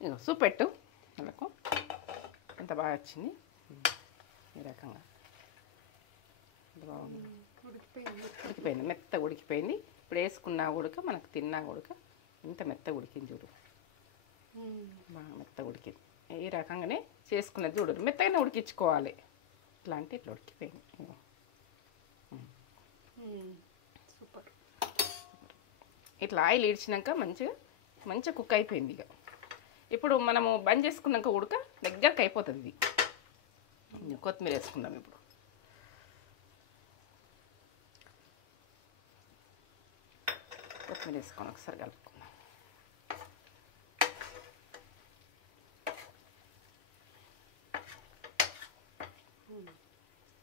ఇగో చూపెట్టు వాళ్ళకు ఎంత బాగా వచ్చింది ఈ రకంగా. బాగుంది, ఉడికిపోయింది, మెత్తగా ఉడికిపోయింది. ఇప్పుడు వేసుకున్నా ఉడక మనకు తిన్నా ఉడక ఇంత మెత్తగా ఉడికింది చూడు, బాగా మెత్తగా ఉడికింది. ఈ రకంగానే చేసుకున్నది చూడు, మెత్తగానే ఉడికించుకోవాలి. ఇట్లా అంటే ఇట్లా ఉడికిపోయింది. సూపర్. ఇట్లా ఆయిల్ ఇడిచినాక మంచిగా కుక్ అయిపోయింది. ఇక ఇప్పుడు మనము బంద్ చేసుకున్నాక ఉడక దగ్గరకు అయిపోతుంది. ఇది కొత్తిమీర వేసుకుందాం. ఇప్పుడు కొత్తిమీర వేసుకొని ఒకసారి కలుపుకుందాం.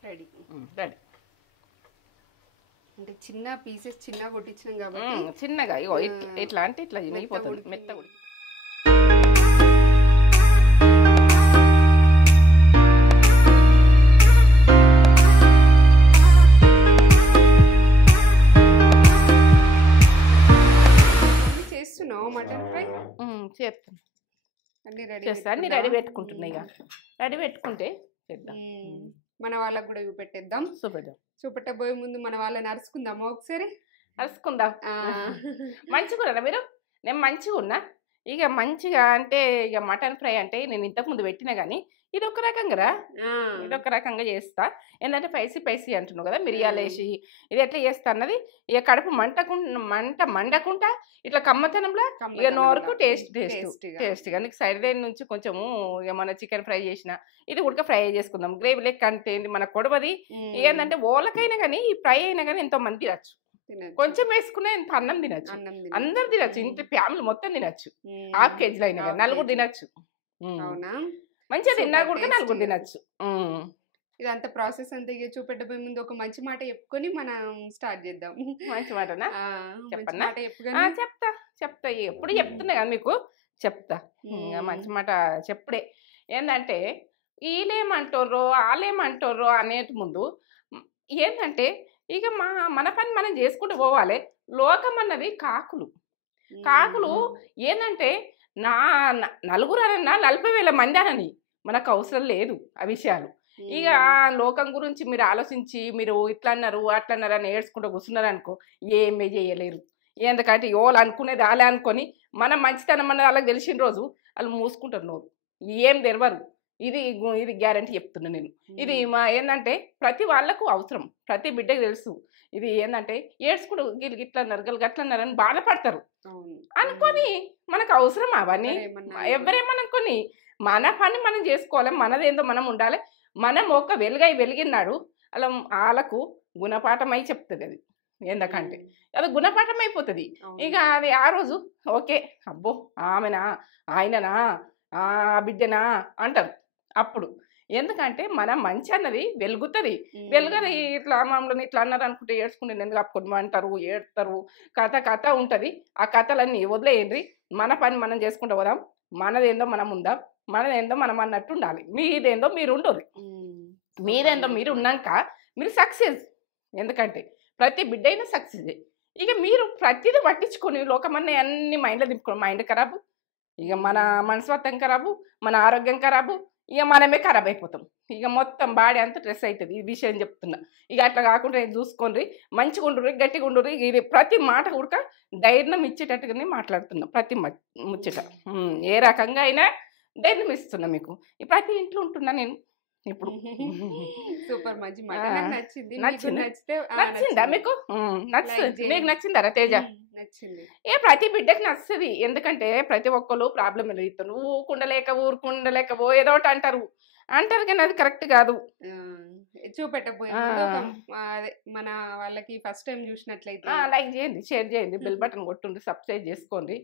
Ready ready. అంటే చిన్న పీసెస్ చిన్నగా కొట్టించినాం కాబట్టి చిన్నగా ఇగో ఇట్లా అంటే ఇట్లా అయిపోతుంది, మెత్తగా ఉడికి. చేస్తున్నావు మటన్ ఫ్రై? చేస్తాను, అన్ని రెడీ చేస్తా. అన్ని రెడీ పెట్టుకుంటున్నాయి. ఇక రెడీ పెట్టుకుంటే చేద్దాం. మన వాళ్ళకు కూడా చూపెట్టేద్దాం. చూపెట్టబోయే ముందు మన వాళ్ళని అరుచుకుందామా ఒకసారి? అరుచుకుందాం. మంచిగా ఉన్నారా మీరు? నేను మంచిగా ఉన్నా. ఇక మంచిగా అంటే ఇక మటన్ ఫ్రై అంటే నేను ఇంతకుముందు పెట్టినా కానీ ఇది ఒక రకంగా ఇది ఒక రకంగా చేస్తా. ఏంటంటే పైసీ అంటున్నావు కదా, మిరియాలు వేసి ఇది ఎట్లా చేస్తా అన్నది. ఇక కడుపు మండకుండా ఇట్లా కమ్మతనంలో ఇక నోరుకు టేస్ట్గా నీకు సైడ్ నుంచి కొంచెము ఇక మన చికెన్ ఫ్రై చేసిన ఇది ఉడక ఫ్రై చేసుకుందాం. గ్రేవీ లెక్క అంటే మన కొడవది ఏంటంటే ఓలకైనా కానీ ఈ ఫ్రై అయినా కానీ ఎంతో మంది తినచ్చు. కొంచెం వేసుకునే ఇంత అన్నం తినచ్చు, అందరు తినచ్చు, ఇంత ఫ్యామిలీ మొత్తం తినచ్చు. హాఫ్ కేజీలో అయినా కానీ నలుగురు తినచ్చు. మంచిగా తిన్నా కూడా నలుగురు తినచ్చు. ఇదంతా ప్రాసెస్ అంతా ఇక చూపెట్టబోయే ముందు ఒక మంచి మాట చెప్పుకొని మనం స్టార్ట్ చేద్దాం. మంచి మాటనా? చెప్పన్నా? చెప్తా ఎప్పుడు చెప్తున్నా కదా మీకు, చెప్తా. మంచి మాట చెప్పుడే. ఏంటంటే వీళ్ళేమంటారో వాళ్ళేమంటారో అనేటి ముందు ఏంటంటే ఇక మన పని మనం చేసుకుంటూ పోవాలి. లోకం అన్నది కాకులు ఏంటంటే నలుగురు అనన్నా 40,000 మంది అనని మనకు అవసరం లేదు ఆ విషయాలు. ఇక లోకం గురించి మీరు ఆలోచించి మీరు ఇట్లా అన్నారు అట్లా అన్నారు అని ఏడ్చుకుంటూ కూర్చున్నారు అనుకో ఏమీ చేయలేరు. ఎందుకంటే వాళ్ళు అనుకునేది వాళ్ళే అనుకొని మనం మంచితనం అన్నది వాళ్ళకి తెలిసిన రోజు వాళ్ళు మూసుకుంటారు నోరు, ఏం తెరవరు. ఇది గ్యారంటీ చెప్తున్నా నేను. ఇది ఏంటంటే ప్రతి వాళ్ళకు అవసరం, ప్రతి బిడ్డకు తెలుసు. ఇది ఏంటంటే ఏడ్చుకుంటూ వీళ్ళు గిట్లా అన్నారు వీళ్ళు గట్ల అన్నారు అని బాధపడతారు అనుకొని మనకు అవసరం అవన్నీ ఎవరేమనుకొని మన పని మనం చేసుకోవాలి. మనదేందో మనం ఉండాలి. మనం ఒక వెలిగినాడు అలా వాళ్ళకు గుణపాఠం అయి చెప్తుంది. అది ఎందుకంటే అది గుణపాఠం అయిపోతుంది. ఇక అది ఆ రోజు ఓకే అబ్బో ఆమెనా ఆయననా బిడ్డనా అంటారు. అప్పుడు ఎందుకంటే మన మంచి అన్నది వెలుగుతుంది. ఇట్లా మమ్మల్ని ఇట్లా అన్నారు అనుకుంటే ఏడ్చుకుంటే ఎందుకు కప్పుకొని అంటారు, ఏడుతారు, కథ ఉంటుంది. ఆ కథలన్నీ వదిలేయండి. మన పని మనం చేసుకుంటూ పోదాం. మనదేందో మనం ఉందాం, మనదేందో మనం అన్నట్టు ఉండాలి. మీదేందో మీరు ఉండరు, మీదేందో మీరు ఉన్నాక మీరు సక్సెస్. ఎందుకంటే ప్రతి బిడ్డ అయినా సక్సెస్. ఇక మీరు ప్రతిదీ పట్టించుకొని లోకమన్నీ అన్ని మైండ్లో దింపుకోండి. మైండ్ ఖరాబు, ఇక మన మనస్తత్వం ఖరాబు, మన ఆరోగ్యం ఖరాబు, ఇక మనమే ఖరాబ్ అయిపోతాం. ఇక మొత్తం బాడీ అంతా స్ట్రెస్ అవుతుంది. ఈ విషయం చెప్తున్నా. ఇక అట్లా కాకుండా చూసుకోండి, మంచిగా ఉండుర్రి, గట్టిగా ఉండుర్రి. ఇది ప్రతి మాట కూడా ధైర్యం ఇచ్చేటట్టుగానే మాట్లాడుతున్నా. ప్రతి ముచ్చట ఏ రకంగా అయినా ధైర్యం ఇస్తున్నా మీకు. ప్రతి ఇంట్లో ఉంటున్నా నేను ఇప్పుడు. సూపర్, మంచి మాట. నచ్చింది. నచ్చిందా మీకు? నచ్చింది. మీకు నచ్చిందా తేజ? నచ్చింది. ప్రతి బిడ్డకి నచ్చుతుంది. ఎందుకంటే ప్రతి ఒక్కరు ప్రాబ్లం ఎదుగుతారు. ఊరుకుండలేక ఏదో ఒకటి అంటారు కానీ అది కరెక్ట్ కాదు. చూపెట్టబోయే మన వాళ్ళకి ఫస్ట్ టైం చూసినట్లయితే లైక్ చేయండి, షేర్ చేయండి, బెల్ బటన్ కొట్టుండి, సబ్స్క్రైబ్ చేసుకోండి.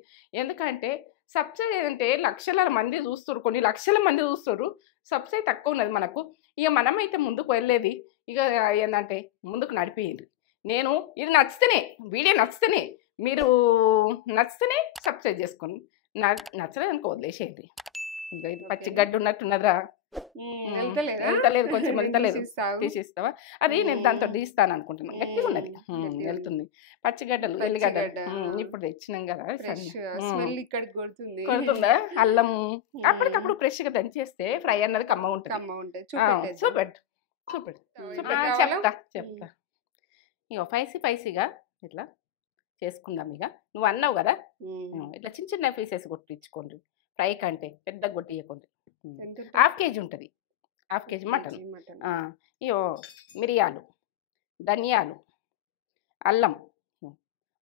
ఎందుకంటే సబ్స్క్రైబ్ అంటే లక్షల మంది చూస్తారు, కొన్ని లక్షల మంది చూస్తారు. సబ్స్క్రైబ్ తక్కువ ఉన్నది మనకు. ఇక మనమైతే ముందుకు వెళ్ళేది ఇక ఏంటంటే ముందుకు నడిపేయండి. నేను ఇది నచ్చితేనే, వీడియో నచ్చితేనే, మీరు నచ్చితేనే సబ్స్క్రైబ్ చేసుకోండి. నచ్చలేదు అనుకో వదిలేసేయండి. ఇంకా ఇది పచ్చి గడ్డి ఉన్నట్టున్నదిరా, వెళ్తలేదు, కొంచెం వెళ్తలేదు, తీసిస్తావా? అది నేను దాంతో తీస్తాను అనుకుంటున్నాను, గట్టిగా ఉన్నది, వెళ్తుంది. పచ్చిగడ్డలు, ఎల్లిగడ్డలు ఇప్పుడు తెచ్చినాం కదా, కొడుతుందా? అల్లము అప్పటికప్పుడు ఫ్రెష్ గా దంచేస్తే ఫ్రై అన్నది కమ్మ ఉంటుంది. చూపెట్టు చూపెట్టు చెప్తా. ఇక స్పైసీగా ఇట్లా చేసుకుందాం. ఇక నువ్వు అన్నావు కదా, ఇట్లా చిన్న చిన్న పీసెస్ కొట్టించుకోండి, ఫ్రై కంటే పెద్ద కొట్టియకండి. ½ కేజీ ఉంటుంది, ½ కేజీ మటన్. ఇయో మిరియాలు, ధనియాలు, అల్లం,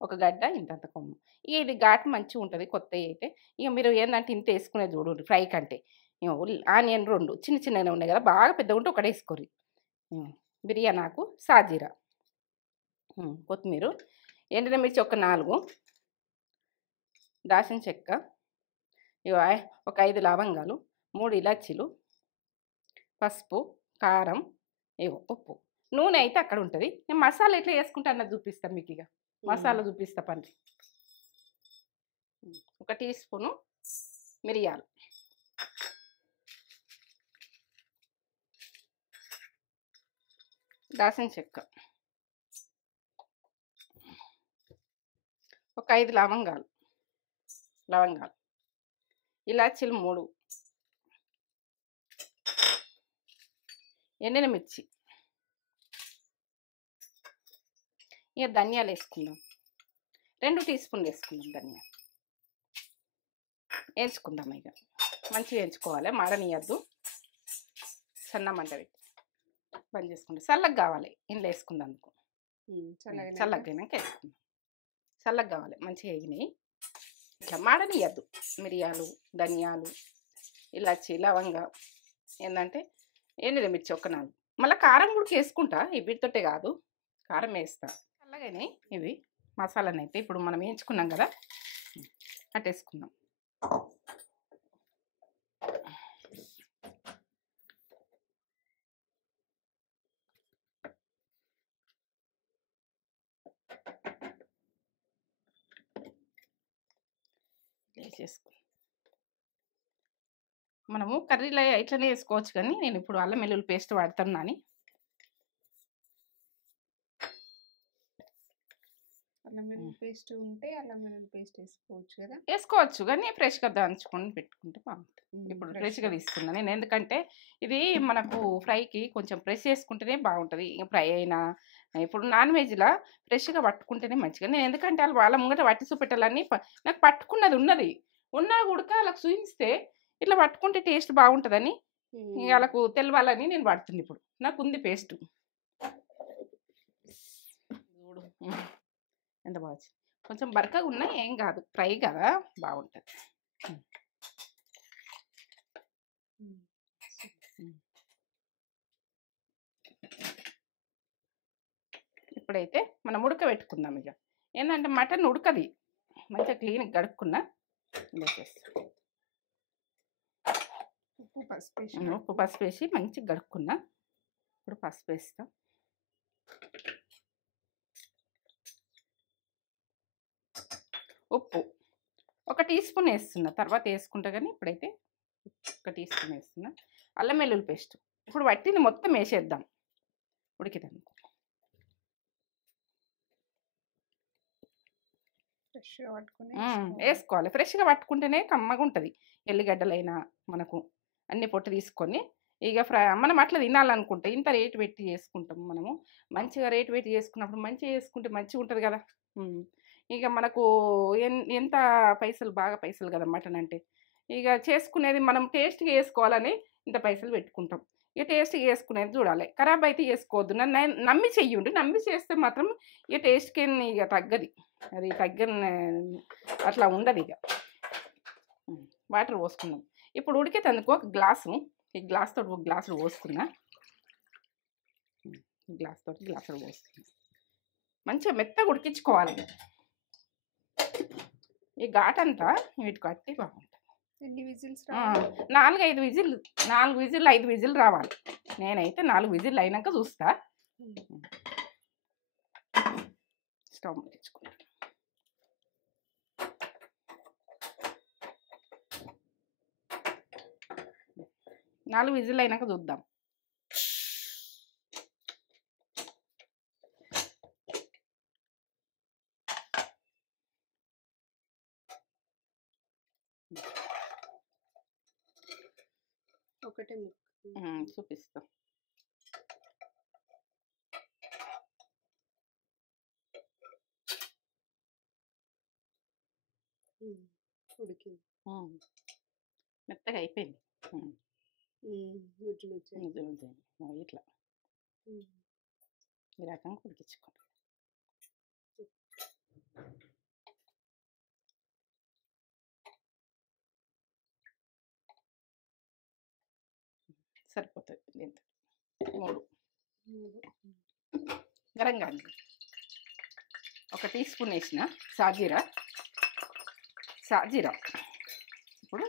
ఒక గడ్డ ఇంతంత కొమ్మ. ఇక ఇది ఘాటు మంచిగా ఉంటుంది కొత్తవి అయితే. ఇక మీరు ఏంటంటే ఇంత వేసుకునేది చూడండి ఫ్రై కంటే. ఆనియన్ 2 చిన్న చిన్నగా ఉన్నాయి కదా, బాగా పెద్దగా ఉంటే ఒకటే వేసుకోరు. బిర్యానాకు, సాజీరా, కొత్తిమీర, ఎండిన మిర్చి ఒక 4, దాల్చిన చెక్క, ఒక 5 లవంగాలు, 3 ఇలాచీలు, పసుపు, కారం, ఉప్పు, నూనె అయితే అక్కడ ఉంటుంది. నేను మసాలా ఎట్లా వేసుకుంటా అన్నది చూపిస్తాను మీకు. ఇక మసాలా చూపిస్తా పండి. 1 టీ స్పూను మిరియాలు, దాల్చిన చెక్క, ఒక 5 లవంగాలు, ఇలాచీలు 3, ఎండిన మిర్చి. ఇక ధనియాలు వేసుకుందాం, 2 టీ స్పూన్లు వేసుకుందాం ధనియాలు. వేయించుకుందాం. ఇక మంచిగా వేయించుకోవాలి, మాడనియద్దు. సన్న మంట పెట్టి బంద్ చేసుకుంటాం. చల్లగా కావాలి ఇంట్లో వేసుకుందాందుకు, చల్లగానాక వేసుకుందాం. చల్లగా కావాలి, మంచిగా వేగినాయి. ఇట్లా మాడనియద్దు. మిరియాలు, ధనియాలు, ఇలాచి, లవంగా, ఏంటంటే ఎండిన మిర్చి ఒక 4. మళ్ళీ కారం కూడా వేసుకుంటా, వీటితోటే కాదు, కారం వేస్తా. చల్లగానే ఇవి మసాలాని అయితే ఇప్పుడు మనం వేయించుకున్నాం కదా, అటు వేసుకుందాం. వేసేసుకుందాం. మనము కర్రీలో ఇట్లనే వేసుకోవచ్చు, కానీ నేను ఇప్పుడు అల్లం వెల్లుల్లి పేస్ట్ వాడుతున్నాను. అల్లం వెల్లుల్లి పేస్ట్ ఉంటే అల్లం వెల్లుల్లి పేస్ట్ వేసుకోవచ్చు కదా, వేసుకోవచ్చు, కానీ ఫ్రెష్గా దంచుకొని పెట్టుకుంటే బాగుంటుంది. ఇప్పుడు ఫ్రెష్గా తీసుకున్నాను నేను, ఎందుకంటే ఇది మనకు ఫ్రైకి కొంచెం ఫ్రెష్ చేసుకుంటేనే బాగుంటుంది. ఇక ఫ్రై అయినా ఇప్పుడు నాన్ వెజ్లా ఫ్రెష్గా పట్టుకుంటేనే మంచిగా. నేను ఎందుకంటే వాళ్ళ ముంగట పట్టి చూపెట్టాలని నాకు పట్టుకున్నది ఉన్నా కూడా వాళ్ళకి చూపిస్తే ఇట్లా పట్టుకుంటే టేస్ట్ బాగుంటుందని వాళ్ళకు తెలవాలని నేను పడుతుంది. ఇప్పుడు నాకు ఉంది పేస్ట్, ఎంత బాగా కొంచెం బరకగా ఉన్నా ఏం కాదు, ఫ్రై కదా బాగుంటుంది. ఇప్పుడైతే మనం ఉడకబెట్టుకుందాం. ఇక ఏంటంటే మటన్ ఉడకది, మంచిగా క్లీన్గా కడుక్కున్నా వేసేస్తాం. ఉప్పు పసుపు వేసి మంచిగా కడుక్కున్నా. ఇప్పుడు పసుపు వేస్తాం, ఉప్పు 1 టీ స్పూన్ వేస్తున్నా, తర్వాత వేసుకుంటా, కానీ ఇప్పుడైతే 1 టీ స్పూన్ వేస్తున్నా. అల్లం వెల్లుల్లి పేస్ట్ ఇప్పుడు వట్టిని మొత్తం వేసేద్దాం ఉడికిదాన్ని. వేసుకోవాలి, ఫ్రెష్గా పట్టుకుంటేనే కమ్మగా ఉంటుంది. ఎల్లిగడ్డలైనా మనకు అన్ని పొట్టు తీసుకొని ఇక మనం అట్లా తినాలనుకుంటే ఇంత రేటు పెట్టి చేసుకుంటాం. మనము మంచిగా రేటు పెట్టి చేసుకున్నప్పుడు మంచిగా చేసుకుంటే మంచిగా ఉంటుంది కదా. ఇక మనకు ఎంత పైసలు, బాగా పైసలు కదా మటన్ అంటే. ఇక చేసుకునేది మనం టేస్ట్గా వేసుకోవాలని ఇంత పైసలు పెట్టుకుంటాం. ఇక టేస్ట్గా వేసుకునేది చూడాలి, ఖరాబ్ అయితే వేసుకోవద్దు. నన్ను నమ్మి చెయ్యండి, నమ్మి చేస్తే మాత్రం ఇక టేస్ట్కి ఇక తగ్గది, అది అట్లా ఉండదు. ఇక వాటర్ పోసుకున్నాం. ఇప్పుడు ఉడికేటందుకు ఒక గ్లాసు, ఈ గ్లాస్ తోటి 1 గ్లాసులు పోస్తున్నా. గ్లాస్ తోటి గ్లాసులు పోస్తున్నా. మంచిగా మెత్తగా ఉడికించుకోవాలి. ఈ ఘాటంతా వీటికి కట్టి బాగుంటుంది. 4-5 విజిల్, 4 విజిల్ 5 విజిల్ రావాలి. నేనైతే 4 విజిల్ అయినాక చూస్తా. స్టవ్ ముట్టించుకుంటాను. 4 విజిల్ అయినాక చూద్దాం. ఒకటే చూపిస్తా. ఉడికింది, మెత్తగా అయిపోయింది. ఇట్లా ఈ రకంగా ఉడికించుకోండి. సరిపోతుంది. దీంతో 3 గరం కాదు. 1 టీ స్పూన్ వేసిన సాజీరా. ఇప్పుడు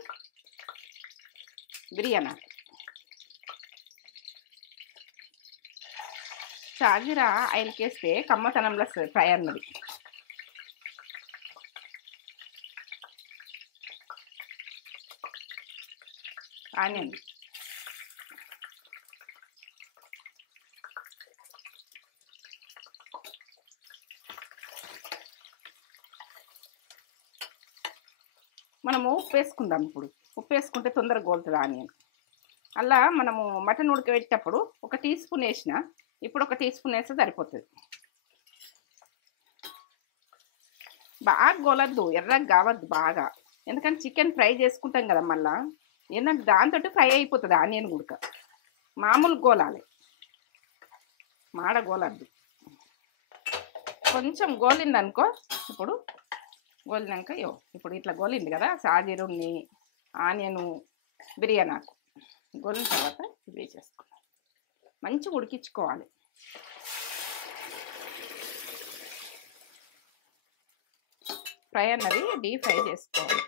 బిర్యానీ సాజీరా ఆయనకి వేస్తే కమ్మతనంలో ఫ్రై అన్నది. ఆనియన్ మనము ఉప్పు వేసుకుందాం. ఇప్పుడు ఉప్పు వేసుకుంటే తొందరగా గోలుతుంది ఆనియన్. అలా మనము మటన్ ఉడకబెట్టేటప్పుడు 1 టీ స్పూన్ వేసిన, ఇప్పుడు 1 టీ స్పూన్ వేస్తే సరిపోతుంది. బాగా గోలద్దు, ఎర్రగా కావద్దు బాగా, ఎందుకంటే చికెన్ ఫ్రై చేసుకుంటాం కదా మళ్ళా. ఏంటంటే దాంతో ఫ్రై అయిపోతుంది ఆనియన్ ఉడక. మామూలు గోలాలి, మాడ గోలద్దు. కొంచెం గోలింది అనుకో. ఇప్పుడు గోలినాక ఇప్పుడు ఇట్లా గోలింది కదా సాజీరుని, ఆనియను, బిర్యానీ ఆకు గోలిన తర్వాత ఇవి వేసేసుకున్నాం. మంచిగా ఉడికించుకోవాలి. ఫ్రై అన్నది డీప్ ఫ్రై చేసుకోవాలి.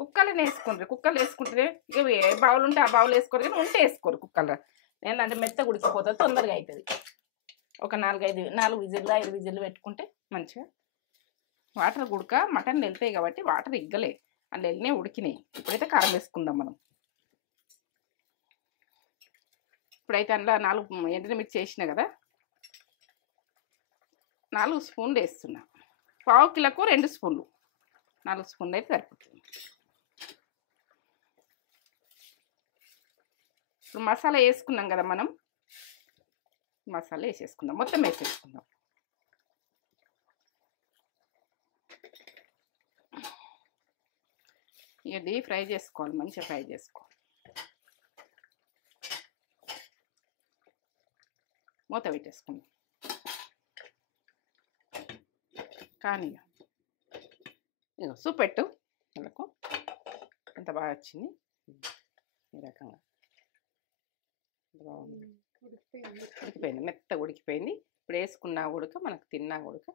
కుక్కర్లో వేసుకుంటారు. కుక్కర్లో వేసుకుంటే ఇక ఏ బౌల్ ఉంటే ఆ బౌల్ వేసుకోరు, కానీ ఉంటే వేసుకోరు కుక్కర్లో. ఏంటంటే మెత్తగా ఉడికిపోతుంది, తొందరగా అవుతుంది. ఒక 4 విజిల్లు 5 విజిల్లు పెట్టుకుంటే మంచిగా వాటర్ ఉడక మటన్ వెళ్తాయి కాబట్టి వాటర్ ఇగ్గలే, అందులో వెళ్ళినాయి, ఉడికినాయి. ఇప్పుడైతే కారం వేసుకుందాం మనం. ఇప్పుడైతే అందులో 4 ఎండుమిర్చి వేసిన కదా, 4 స్పూన్లు వేస్తున్నా. పావు కిలోకు 2 స్పూన్లు, 4 స్పూన్లు అయితే సరిపోతుంది. ఇప్పుడు మసాలా వేసుకున్నాం కదా మనం, మసాలా వేసేసుకుందాం, మొత్తం వేసేసుకుందాం. ఇక డీప్ ఫ్రై చేసుకోవాలి, మంచిగా ఫ్రై చేసుకోవాలి. మూత పెట్టేసుకుందాం. కానీ ఇక సూప్ పెట్టు, వాళ్ళకు ఎంత బాగా వచ్చింది. ఈ రకంగా బాగుంది, ఉడికిపోయింది, మెత్తగా ఉడికిపోయింది. ఇప్పుడు వేసుకున్నా ఉడక, మనకు తిన్నా ఉడక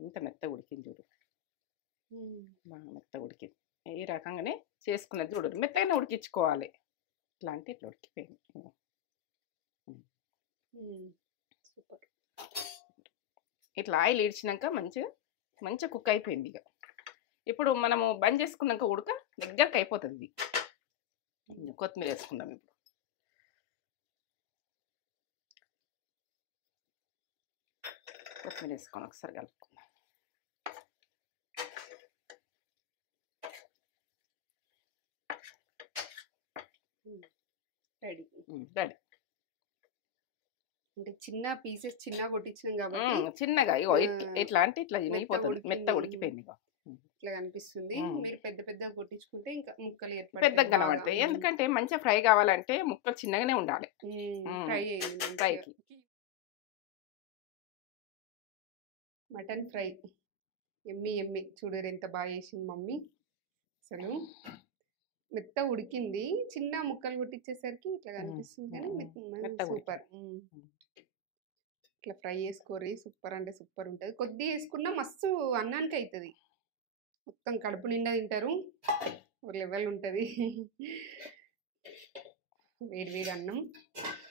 ఇంత మెత్తగా ఉడికింది చూడు, బాగా మెత్తగా ఉడికింది. ఈ రకంగానే చేసుకున్నది చూడు, మెత్తగానే ఉడికించుకోవాలి. ఇట్లా అంటే ఇట్లా ఉడికిపోయింది. సూపర్. ఇట్లా ఆయిల్ ఇడిచినాక మంచిగా కుక్ అయిపోయింది. ఇక ఇప్పుడు మనము బంద్ చేసుకున్నాక ఉడక దగ్గరకు అయిపోతుంది. కొత్తిమీర వేసుకుందాం. ఇప్పుడు కొత్తిమీర వేసుకొని ఒకసారి కలుపుకుందాం. రెడీ. రెడీ. అంటే చిన్న పీసెస్ చిన్నగా కొట్టించినాం కాబట్టి చిన్నగా ఇట్లా అంటే ఇట్లా చినిగిపోతుంది, మెత్త ఉడికిపోయింది. ఇట్లా కనిపిస్తుంది. మీరు పెద్ద పెద్దగా కొట్టించుకుంటే ఇంకా ముక్కలు పెద్దగా కనబడతాయి. ఎందుకంటే మంచిగా ఫ్రై కావాలంటే ముక్కలు చిన్నగానే ఉండాలి. ఫ్రైకి మటన్ ఫ్రై ఎమ్మి చూడరు ఎంత బాగా చేసింది మమ్మీ. అసలు మెత్త ఉడికింది, చిన్న ముక్కలు కొట్టించేసరికి ఇట్లా కనిపిస్తుంది. కానీ సూపర్. ఇట్లా ఫ్రై చేసుకోరి, సూపర్ అంటే సూపర్ ఉంటుంది. కొద్దిగా వేసుకున్నా మస్తు అన్నానికి అవుతుంది, మొత్తం కడుపు నిండా తింటారు. ఒక లెవెల్ ఉంటుంది. వేడి అన్నం.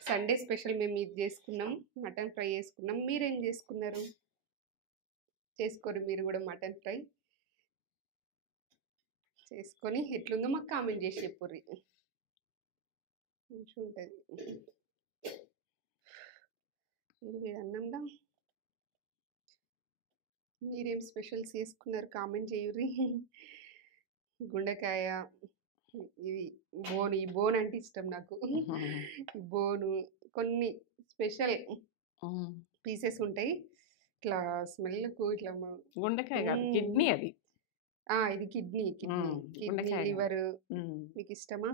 సండే స్పెషల్ మేము ఇది చేసుకున్నాం, మటన్ ఫ్రై చేసుకున్నాం. మీరేం చేసుకున్నారు? చేసుకోరు మీరు కూడా మటన్ ఫ్రై చేసుకొని ఎట్లుందో మాకు కామెంట్ చేసి చెప్పుర్రి. మంచిగా ఉంటుంది. వేడి అన్నంలో మీరేం స్పెషల్స్ చేసుకున్నారు కామెంట్ చేయుర్రి. గుండెకాయ ఇది ఈ బోన్ అంటే ఇష్టం నాకు. బోను కొన్ని స్పెషల్ పీసెస్ ఉంటాయి, ఇట్లా స్మెల్కు ఇట్లా గుండెకాయ కాదు, కిడ్నీ అది. ఇది కిడ్నీ కిడ్నీ లివర్ మీకు ఇష్టమా?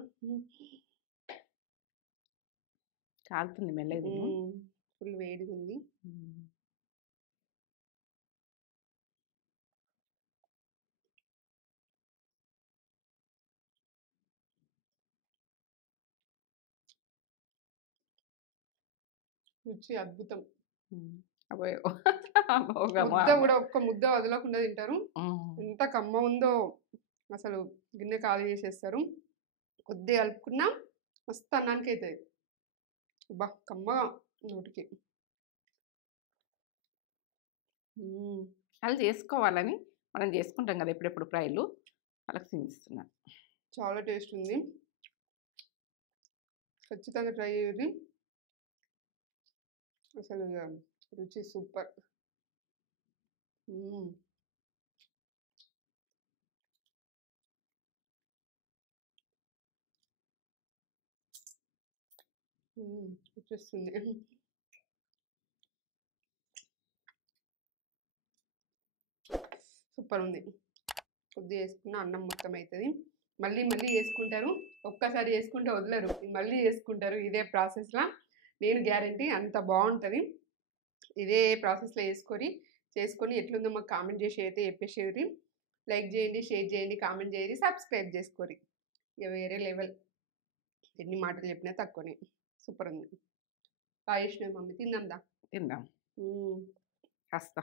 కాలుతుంది మెల్లది, ఫుల్ వేడిగా ఉంది. రుచి అద్భుతం. ముద్ద కూడా ఒక్క ముద్ద వదలకుండా తింటారు. ఎంత కమ్మ ఉందో అసలు, గిన్నె ఖాళీ చేసేస్తారు. కొద్దిగా కలుపుకున్నా మస్తు అన్నానికి అవుతుంది. బా కమ్మగా నోటికి. వాళ్ళు చేసుకోవాలని మనం చేసుకుంటాం కదా ఎప్పుడెప్పుడు ఫ్రైలు, వాళ్ళకి తినిస్తున్నాను. చాలా టేస్ట్ ఉంది, ఖచ్చితంగా ట్రై చేయండి. అసలు రుచి సూపర్. వచ్చేస్తుంది. సూపర్ ఉంది. కొద్దిగా వేసుకున్న అన్నం మొత్తం అవుతుంది. మళ్ళీ మళ్ళీ చేసుకుంటారు, ఒక్కసారి చేసుకుంటే వదలరు, మళ్ళీ చేసుకుంటారు ఇదే ప్రాసెస్లో. నేను గ్యారంటీ అంత బాగుంటుంది. ఇదే ప్రాసెస్లో చేసుకొని ఎట్లుందో మాకు కామెంట్ చేసి అయితే చెప్పేసేది. లైక్ చేయండి, షేర్ చేయండి, కామెంట్ చేయండి, సబ్స్క్రైబ్ చేసుకోరి. ఇక వేరే లెవెల్, ఎన్ని మాటలు చెప్పినా తక్కువనే. సూపర్ ఉంది. బాగా చేసినావు మమ్మీ, తిందాం తిందాం కాస్త.